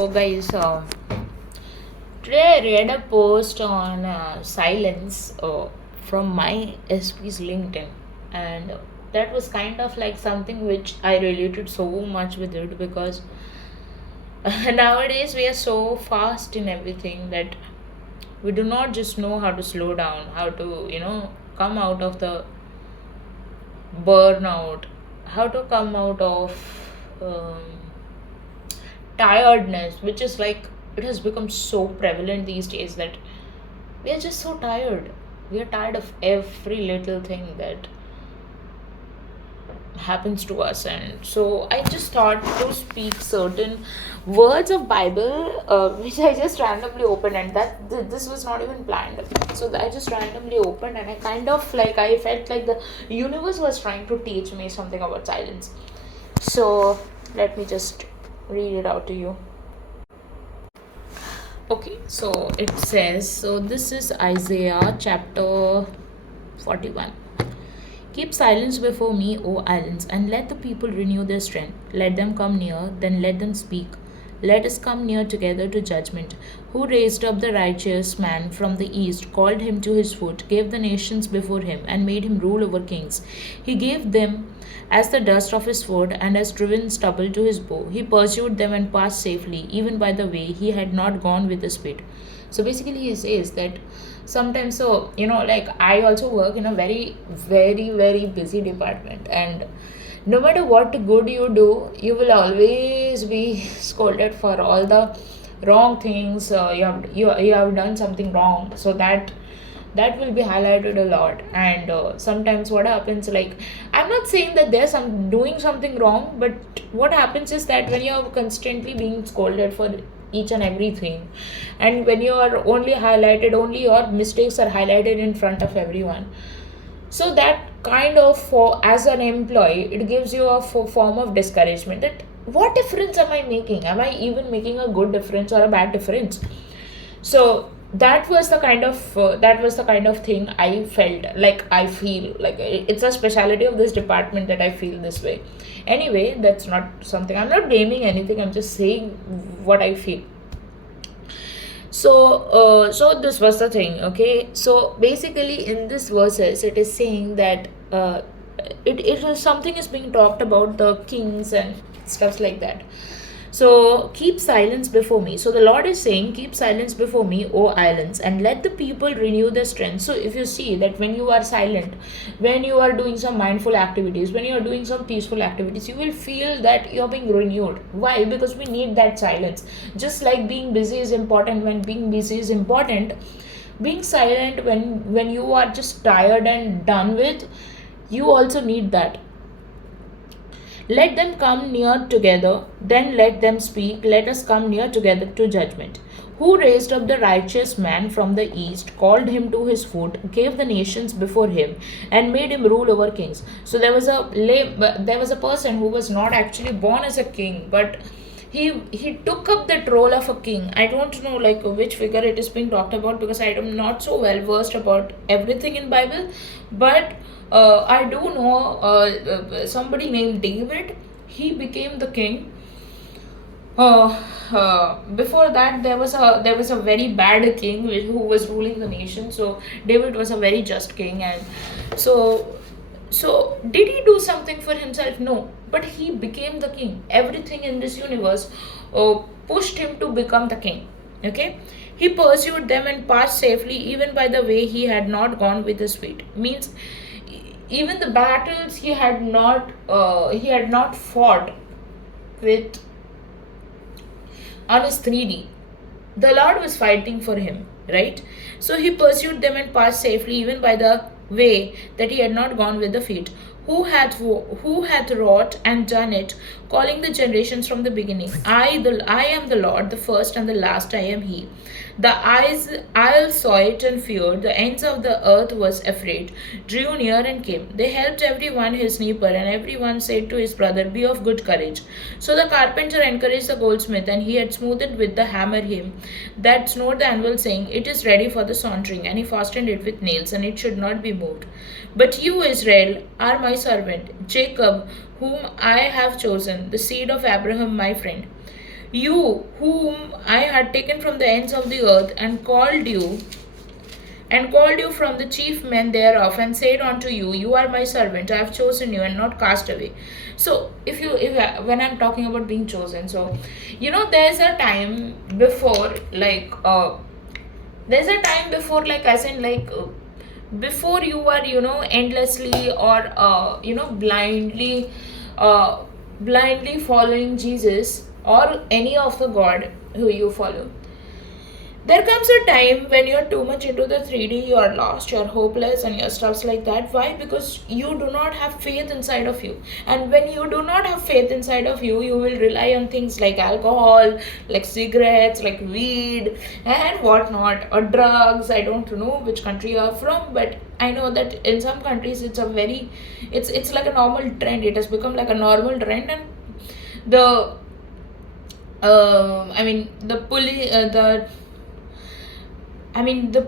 So, guys, today I read a post on silence from my SP's LinkedIn, and that was kind of like something which I related so much with it because nowadays we are so fast in everything that we do not just know how to slow down, how to, come out of the burnout, how to come out of um, tiredness, which is like it has become so prevalent these days that we are just so tired. We are tired of every little thing that happens to us, and so I just thought to speak certain words of Bible, which I just randomly opened, and this was not even planned. So I just randomly opened, and I kind of like I felt like the universe was trying to teach me something about silence. So let me just read it out to you. Okay, so it says, so this is Isaiah chapter 41. Keep silence before me, O islands, and let the people renew their strength. Let them come near, then let them speak. Let us come near together to judgment. Who raised up the righteous man from the east, called him to his foot, gave the nations before him, and made him rule over kings. He gave them as the dust of his foot, and as driven stubble to his bow. He pursued them and passed safely, even by the way he had not gone with the speed. So basically, he says that sometimes, so like I also work in a very, very, very busy department, and no matter what good you do, you will always be scolded for all the wrong things. You have done something wrong, so that will be highlighted a lot. And sometimes what happens, like, I'm not saying that there's some doing something wrong, but what happens is that when you're constantly being scolded for each and everything, and when you are only highlighted, only your mistakes are highlighted in front of everyone, so that kind of, for as an employee, it gives you a form of discouragement, that what difference am I making? Am I even making a good difference or a bad difference? So that was the kind of thing I felt like. I feel like it's a speciality of this department that I feel this way. Anyway, that's not something, I'm not blaming anything, I'm just saying what I feel. So this was the thing. Okay, so basically in this verses it is saying that it is something is being talked about the kings and stuff like that. So keep silence before me. So the Lord is saying, keep silence before me, O islands, and let the people renew their strength. So if you see that when you are silent, when you are doing some mindful activities, when you are doing some peaceful activities, you will feel that you're being renewed. Why? Because we need that silence. Just like being busy is important, when being busy is important, being silent when you are just tired and done with, you also need that. Let them come near together, then let them speak. Let us come near together to judgment. Who raised up the righteous man from the east, called him to his foot, gave the nations before him, and made him rule over kings. So there was a person who was not actually born as a king, but he took up that role of a king. I don't know like which figure it is being talked about, because I am not so well versed about everything in Bible, but I do know somebody named David. He became the king. Before that, there was a very bad king who was ruling the nation. So David was a very just king, and so did he do something for himself? No, but he became the king. Everything in this universe pushed him to become the king. Okay, he pursued them and passed safely, even by the way he had not gone with his feet. Means even the battles he had not fought with on his 3D. The Lord was fighting for him, right? So he pursued them and passed safely, even by the way that he had not gone with the feet. Who hath wrought and done it, calling the generations from the beginning? I am the Lord, the first and the last. I am He. The isles saw it and feared. The ends of the earth was afraid, drew near and came. They helped everyone his neighbor, and everyone said to his brother, "Be of good courage." So the carpenter encouraged the goldsmith, and he had smoothed with the hammer him that snored the anvil, saying, "It is ready for the soldering." And he fastened it with nails, and it should not be moved. But you, Israel, are my servant, Jacob, whom I have chosen, the seed of Abraham, my friend. You, whom I had taken from the ends of the earth, and called you from the chief men thereof, and said unto you, You are my servant, I have chosen you, and not cast away. So, if when I'm talking about being chosen, so there's a time before, as in, before you are, endlessly or uh, blindly following Jesus or any of the God who you follow. There comes a time when you're too much into the 3D, you're lost, you're hopeless, and you're stuff like that. Why? Because you do not have faith inside of you. And when you do not have faith inside of you, you will rely on things like alcohol, like cigarettes, like weed, and whatnot, or drugs. I don't know which country you are from, but I know that in some countries it's like a normal trend. It has become like a normal trend, and the I mean the police the I mean the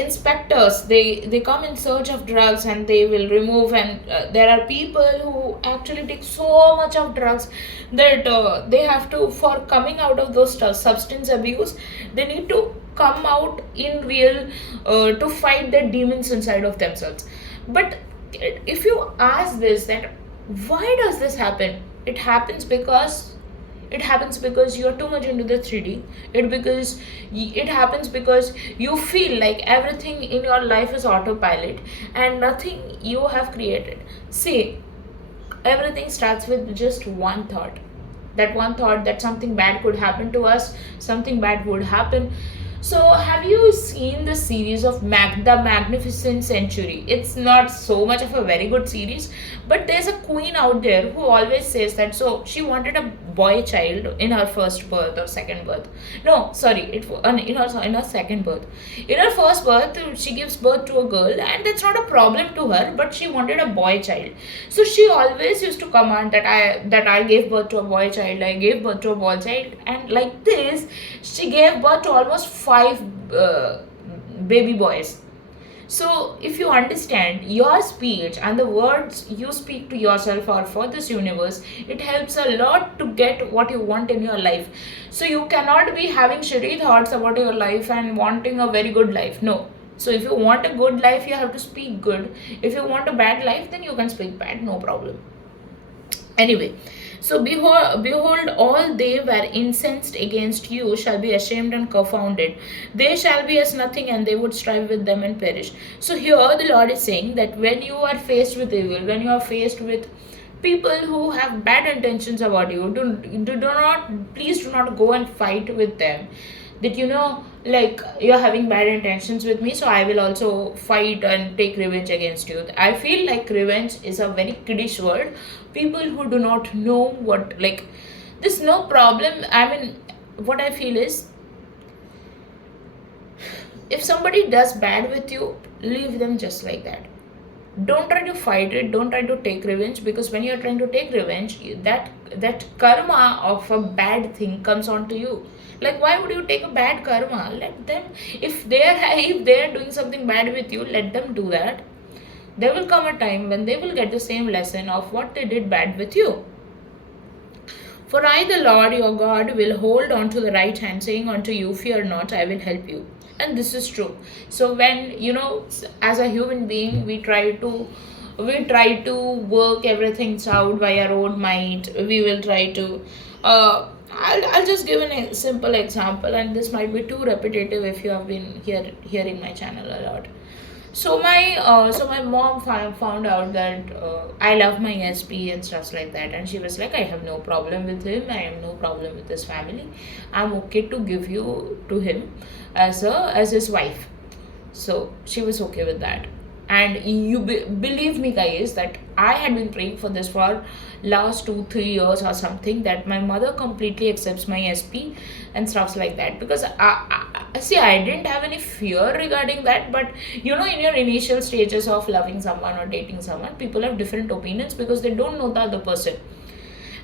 inspectors, they come in search of drugs, and they will remove, and there are people who actually take so much of drugs that they have to, for coming out of those substance abuse, they need to come out in real, to fight the demons inside of themselves. But if you ask this, that why does this happen, it happens because you're too much into the 3D. It happens because you feel like everything in your life is autopilot and nothing you have created. See, everything starts with just one thought. That one thought that something bad could happen to us, something bad would happen. So, have you seen the series of The Magnificent Century? It's not so much of a very good series, but there's a queen out there who always says that. So, she wanted a boy child in her first birth or second birth. No, sorry, in her second birth. In her first birth, she gives birth to a girl, and that's not a problem to her. But she wanted a boy child, so she always used to command that I gave birth to a boy child. I gave birth to a boy child, and like this, she gave birth to almost five baby boys. So, if you understand your speech and the words you speak to yourself or for this universe, it helps a lot to get what you want in your life. So, you cannot be having shitty thoughts about your life and wanting a very good life. No. So, if you want a good life, you have to speak good. If you want a bad life, then you can speak bad, no problem. Anyway, so behold, all they were incensed against you shall be ashamed and confounded. They shall be as nothing, and they would strive with them and perish. So here the Lord is saying that when you are faced with evil, when you are faced with people who have bad intentions about you, please do not go and fight with them. That like, you're having bad intentions with me, so I will also fight and take revenge against you. I feel like revenge is a very kiddish word. People who do not know what, like, there's no problem. I mean, what I feel is, if somebody does bad with you, leave them just like that. Don't try to fight it, don't try to take revenge, because when you're trying to take revenge, that karma of a bad thing comes onto you. Like, why would you take a bad karma? Let them, if they're doing something bad with you, let them do that. There will come a time when they will get the same lesson of what they did bad with you. For I, the Lord your God, will hold on to the right hand, saying unto you, Fear not, I will help you. And this is true. So when, as a human being, we try to work everything out by our own might. We will try to. I'll just give a simple example, and this might be too repetitive if you have been hearing my channel a lot. So my mom found out that I love my SP and stuff like that, and she was like, I have no problem with him. I have no problem with his family. I'm okay to give you to him as his wife. So she was okay with that. And believe me, guys, that I had been praying for this for last 2-3 years or something, that my mother completely accepts my SP and stuffs like that. Because I didn't have any fear regarding that. But in your initial stages of loving someone or dating someone, people have different opinions because they don't know the other person,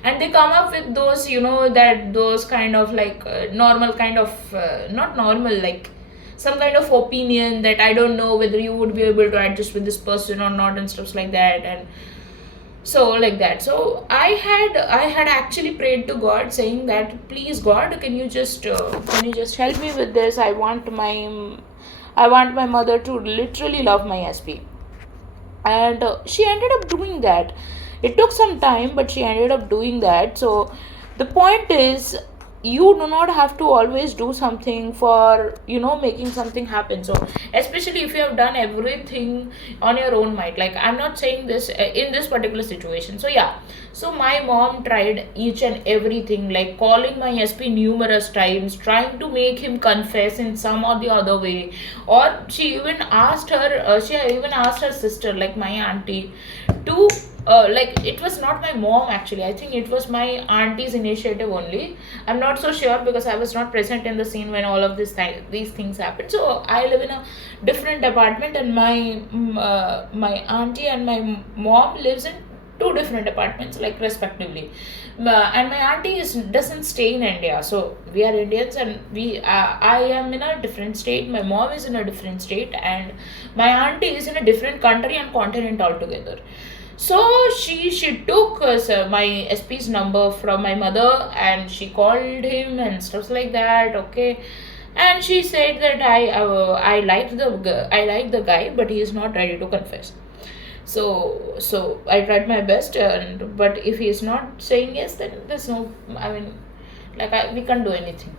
and they come up with those, those kind of, like, normal kind of, not normal, like some kind of opinion that I don't know whether you would be able to adjust with this person or not, and stuff like that. And So like that, so I had actually prayed to God saying that, please God, can you just help me with this. I want my mother to literally love my SP. And she ended up doing that. It took some time, but she ended up doing that. So the point is, you do not have to always do something for making something happen. So especially if you have done everything on your own mind, like I'm not saying this in this particular situation. So yeah, so my mom tried each and everything, like calling my SP numerous times, trying to make him confess in some or the other way. Or she even asked her sister, like my auntie, to like, it was not my mom actually. I think it was my auntie's initiative only. I'm not so sure because I was not present in the scene when all of these things happened. So I live in a different apartment, and my auntie and my mom lives in two different apartments, like respectively. And my auntie doesn't stay in India, so we are Indians, and I am in a different state. My mom is in a different state, and my auntie is in a different country and continent altogether. So she took my SP's number from my mother, and she called him and stuff like that. Okay, and she said that I like the guy, but he is not ready to confess. So I tried my best, and but if he is not saying yes, then there's no. I mean, like we can't do anything.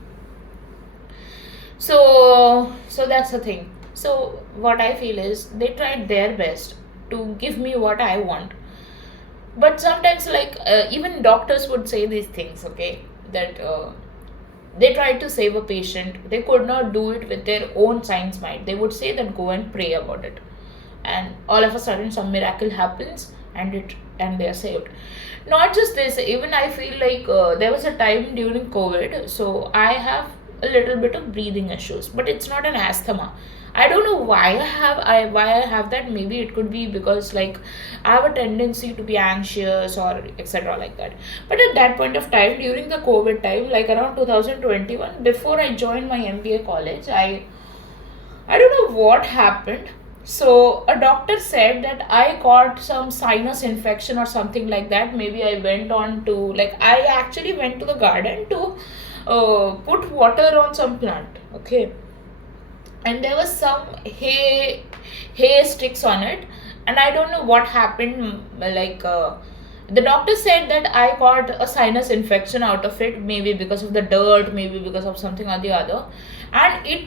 So that's the thing. So what I feel is they tried their best to give me what I want, but sometimes, like, even doctors would say these things, okay, that they tried to save a patient, they could not do it with their own science mind. They would say that go and pray about it, and all of a sudden some miracle happens, and they are saved. Not just this, even I feel like there was a time during COVID, so I have a little bit of breathing issues, but it's not an asthma. I don't know why I have that. Maybe it could be because, like, I have a tendency to be anxious or etc. like that. But at that point of time, during the COVID time, like around 2021, before I joined my MBA college, I don't know what happened. So a doctor said that I got some sinus infection or something like that. Maybe I went on to, like, I actually went to the garden to put water on some plant. Okay, and there was some hay sticks on it, and I don't know what happened. Like, the doctor said that I got a sinus infection out of it, maybe because of the dirt, maybe because of something or the other. And it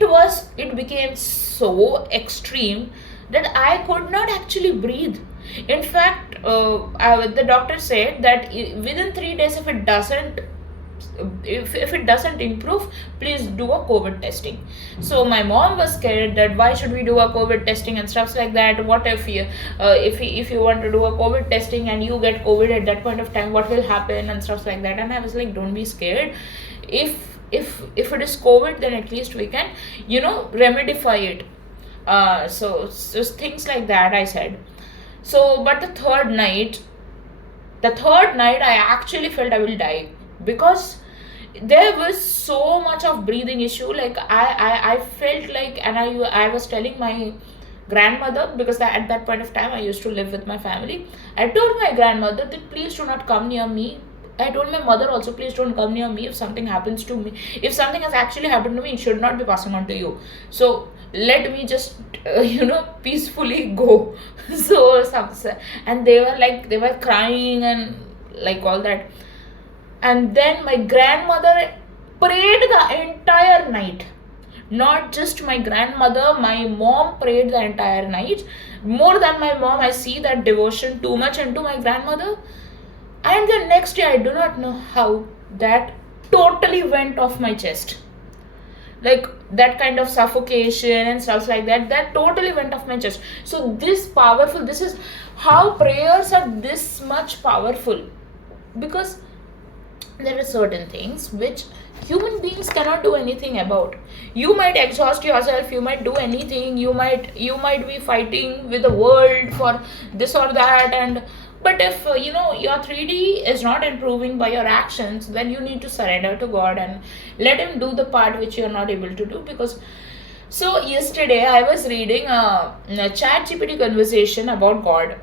became so extreme that I could not actually breathe. In fact, the doctor said that within 3 days, if it doesn't improve, please do a COVID testing. So my mom was scared that why should we do a COVID testing and stuff like that. What if you want to do a COVID testing and you get COVID at that point of time, what will happen and stuff like that. And I was like, don't be scared. If it is COVID, then at least we can remedify it. So things like that I said. So but the third night I actually felt I will die, because there was so much of breathing issue. Like, I felt like, and I was telling my grandmother, because at that point of time I used to live with my family. I told my grandmother that please do not come near me. I told my mother also, please don't come near me. If something happens to me, if something has actually happened to me, it should not be passing on to you. So let me just peacefully go. And they were crying and like all that. And then my grandmother prayed the entire night. Not just my grandmother, my mom prayed the entire night. More than my mom, I see that devotion too much into my grandmother. And the next day, I do not know how, that totally went off my chest. Like, that kind of suffocation and stuff like that totally went off my chest. So this is how prayers are this much powerful. Because there are certain things which human beings cannot do anything about. You might exhaust yourself, you might do anything, you might be fighting with the world for this or that. And but if your 3D is not improving by your actions, then you need to surrender to God and let him do the part which you're not able to do. Because so yesterday I was reading a chat GPT conversation about God.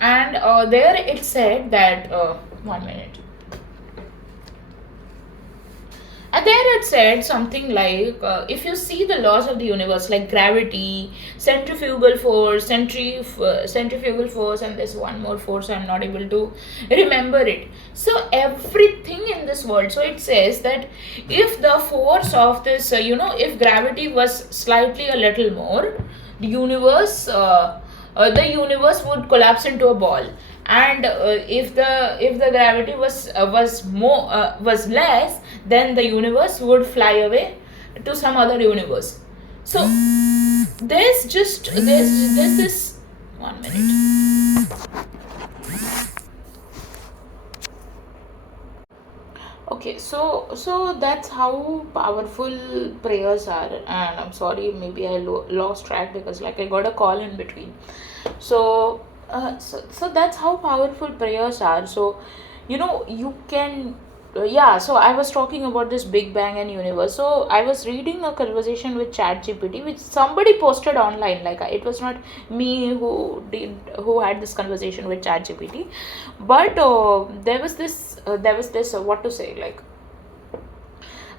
And there it said that, 1 minute. And there it said something like, if you see the laws of the universe, like gravity, centrifugal force, and there's one more force I'm not able to remember it. So everything in this world. So it says that if the force of this, if gravity was slightly a little more, the universe would collapse into a ball. And if the gravity was less, then the universe would fly away to some other universe. So there's this 1 minute. Okay, so that's how powerful prayers are. And I'm sorry, maybe I lost track because like I got a call in between. So that's how powerful prayers are. So you can, yeah. So I was talking about this Big Bang and universe. So I was reading a conversation with ChatGPT, which somebody posted online. Like it was not me who had this conversation with ChatGPT, but there was this what to say, like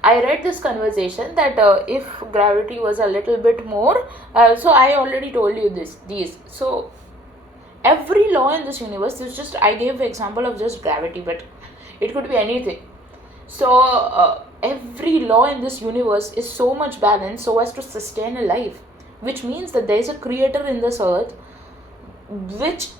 I read this conversation that if gravity was a little bit more, so I already told you these. So every law in this universe is just, I gave the example of just gravity, but it could be anything. So every law in this universe is so much balanced so as to sustain a life, which means that there is a creator in this earth, which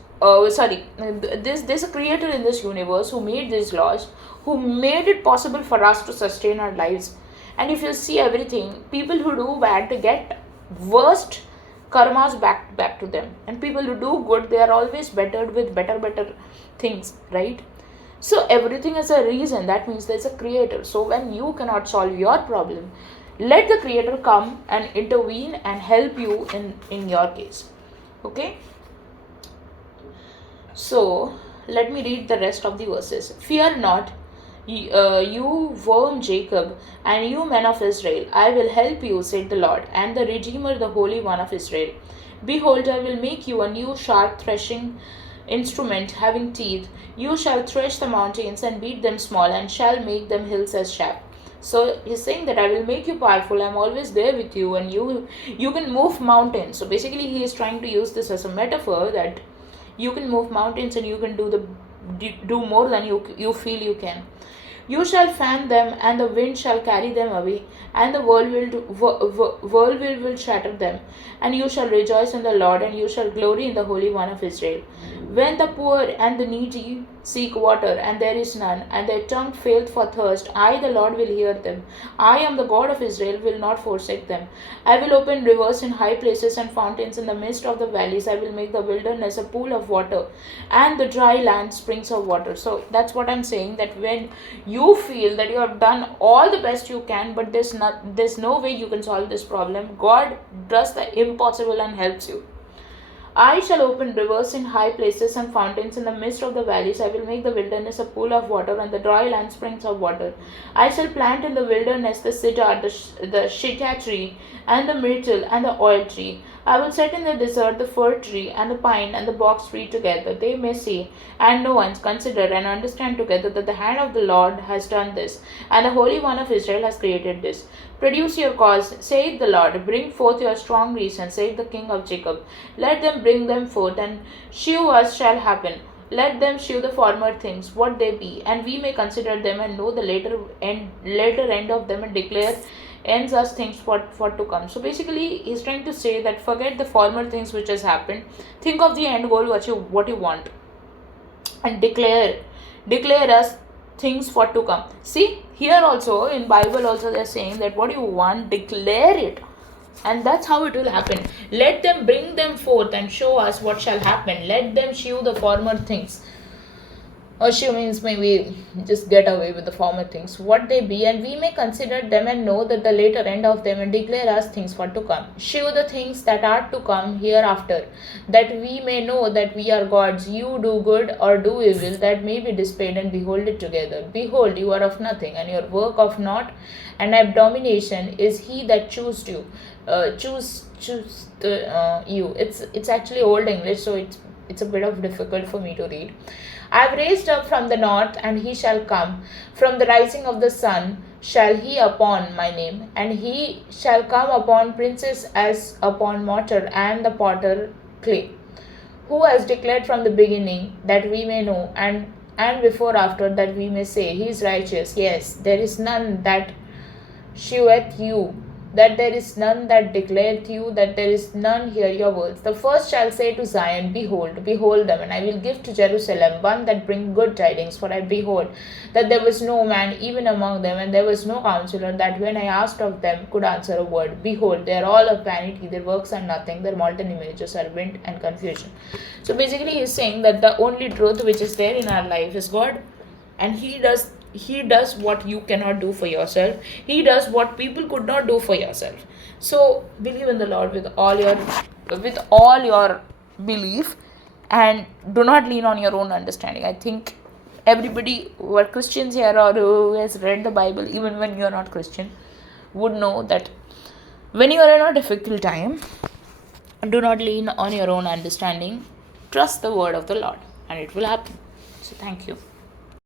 sorry there's a creator in this universe who made these laws, who made it possible for us to sustain our lives. And if you see everything, people who do bad, they get worst karmas back to them, and people who do good, they are always bettered with better things, right? So everything is a reason. That means there's a creator. So when you cannot solve your problem, let the creator come and intervene and help you in your case. Okay, so let me read the rest of the verses. Fear not, you worm Jacob, and you men of Israel. I will help you, said the Lord, and the Redeemer, the Holy One of Israel. Behold, I will make you a new sharp threshing instrument having teeth. You shall thresh the mountains and beat them small, and shall make them hills as chaff. So he's saying that I will make you powerful. I'm always there with you, and you can move mountains. So basically, he is trying to use this as a metaphor that you can move mountains and you can do more than you feel you can. You shall fan them, and the wind shall carry them away, and the whirlwind will shatter them. And you shall rejoice in the Lord, and you shall glory in the Holy One of Israel. When the poor and the needy seek water, and there is none, and their tongue faileth for thirst, I, the Lord, will hear them. I am the God of Israel, will not forsake them. I will open rivers in high places and fountains in the midst of the valleys. I will make the wilderness a pool of water, and the dry land springs of water. So that's what I'm saying, that when you feel that you have done all the best you can, but there's no way you can solve this problem, God does the impossible and helps you. I shall open rivers in high places and fountains in the midst of the valleys. I will make the wilderness a pool of water, and the dry land springs of water. I shall plant in the wilderness the cedar, the shittim tree, and the myrtle, and the oil tree. I will set in the desert the fir tree, and the pine, and the box tree together. They may see, and no one consider and understand together that the hand of the Lord has done this, and the Holy One of Israel has created this. Produce your cause, saith the Lord. Bring forth your strong reason, saith the King of Jacob. Let them bring them forth, and shew us shall happen. Let them shew the former things, what they be, and we may consider them and know the later end of them, and declare ends us things for to come. So basically, he's trying to say that forget the former things which has happened. Think of the end goal, what you want, and declare us things for to come. See, here also in Bible also they're saying that what you want, declare it, and that's how it will happen. Let them bring them forth and show us what shall happen. Let them shew the former things. Or she means maybe just get away with the former things, what they be, and we may consider them and know that the later end of them, and declare us things for to come. Shew the things that are to come hereafter, that we may know that we are gods. You do good or do evil, that may be displayed, and behold it together. Behold, you are of nothing, and your work of naught, and abomination is he that chose you. Choose you. It's actually old English, so it's it's a bit of difficult for me to read. I have raised up from the north, and he shall come. From the rising of the sun shall he upon my name, and he shall come upon princes as upon mortar, and the potter clay. Who has declared from the beginning, that we may know, and before after, that we may say, He is righteous. Yes, there is none that sheweth you, that there is none that declareth you, that there is none hear your words. The first shall say to Zion, Behold, behold them, and I will give to Jerusalem one that bring good tidings. For I behold that there was no man even among them, and there was no counselor that when I asked of them could answer a word. Behold, they are all of vanity, their works are nothing, their molten images are wind and confusion. So basically he is saying that the only truth which is there in our life is God, and he does what you cannot do for yourself. He does what people could not do for yourself. So believe in the Lord with all your belief, and do not lean on your own understanding. I think everybody who are Christians here, or who has read the Bible, even when you are not Christian, would know that when you are in a difficult time, do not lean on your own understanding. Trust the word of the Lord, and it will happen. So thank you.